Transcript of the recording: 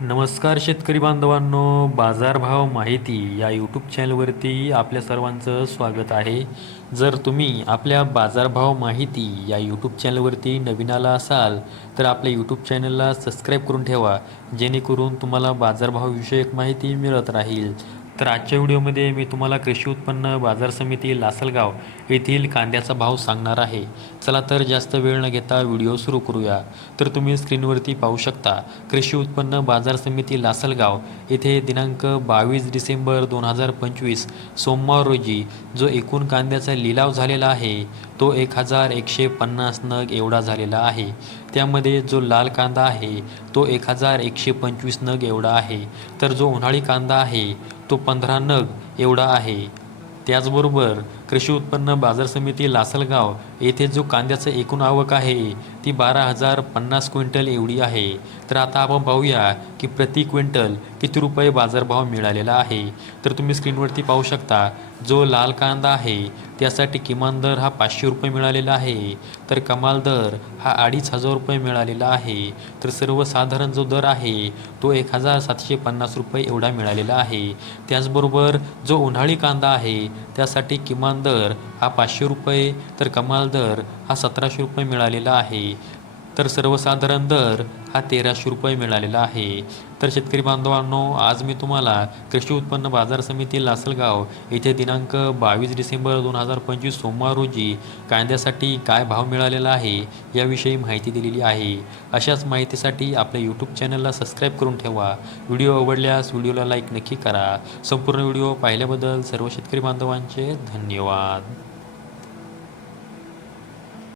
नमस्कार शेतकरी बांधवांनो बाजारभाव माहिती या यूट्यूब चॅनलवरती आपल्या सर्वांचं स्वागत आहे. जर तुम्ही आपल्या बाजारभाव माहिती या यूट्यूब चॅनलवरती नवीन आला असाल तर आपल्या यूट्यूब चॅनलला सबस्क्राईब करून ठेवा जेणेकरून तुम्हाला बाजारभावविषयक माहिती मिळत राहील. तर आजच्या व्हिडिओमध्ये मी तुम्हाला कृषी उत्पन्न बाजार समिती लासलगाव येथील कांद्याचा भाव सांगणार आहे. चला तर जास्त वेळ न घेता व्हिडिओ सुरू करूया. तर तुम्ही स्क्रीनवरती पाहू शकता कृषी उत्पन्न बाजार समिती लासलगाव येथे दिनांक बावीस डिसेंबर दोन हजार पंचवीस सोमवार रोजी जो एकूण कांद्याचा लिलाव झालेला आहे तो एक हजार एकशे पन्नास नग एवढा झालेला आहे. त्यामध्ये जो लाल कांदा आहे तो एक हजार एकशे पंचवीस नग एवढा आहे. तर जो उन्हाळी कांदा आहे तो पंधरा नग एवढा आहे. त्याचबरोबर कृषी उत्पन्न बाजार समिती लासलगाव येथे जो कांद्याचं एकूण आवक आहे ती बारा हजार पन्नास क्विंटल एवढी आहे. तर आता आपण पाहूया की प्रति क्विंटल किती रुपये बाजारभाव मिळालेला आहे. तर तुम्ही स्क्रीनवरती पाहू शकता जो लाल कांदा आहे त्यासाठी किमान दर हा पाचशे रुपये मिळालेला आहे. तर कमाल दर हा अडीच हजार रुपये मिळालेला आहे. तर सर्वसाधारण जो दर आहे तो एक हजार सातशे पन्नास रुपये एवढा मिळालेला आहे. त्याचबरोबर जो उन्हाळी कांदा आहे त्यासाठी किमान दर हा पाचशे रुपये तर कमाल दर हा सतराशे रुपये मिळालेला आहे. तर सर्वसाधारण दर हा तेराशे रुपये मिळालेला आहे. तर शेतकरी बांधवांनो आज मी तुम्हाला कृषी उत्पन्न बाजार समिती लासलगाव येथे दिनांक बावीस डिसेंबर दोन हजार पंचवीस सोमवार रोजी कांद्यासाठी काय भाव मिळालेला आहे याविषयी माहिती दिलेली आहे. अशाच माहितीसाठी आपल्या यूट्यूब चॅनलला सबस्क्राईब करून ठेवा. व्हिडिओ आवडल्यास व्हिडिओला लाईक नक्की करा. संपूर्ण व्हिडिओ पाहिल्याबद्दल सर्व शेतकरी बांधवांचे धन्यवाद.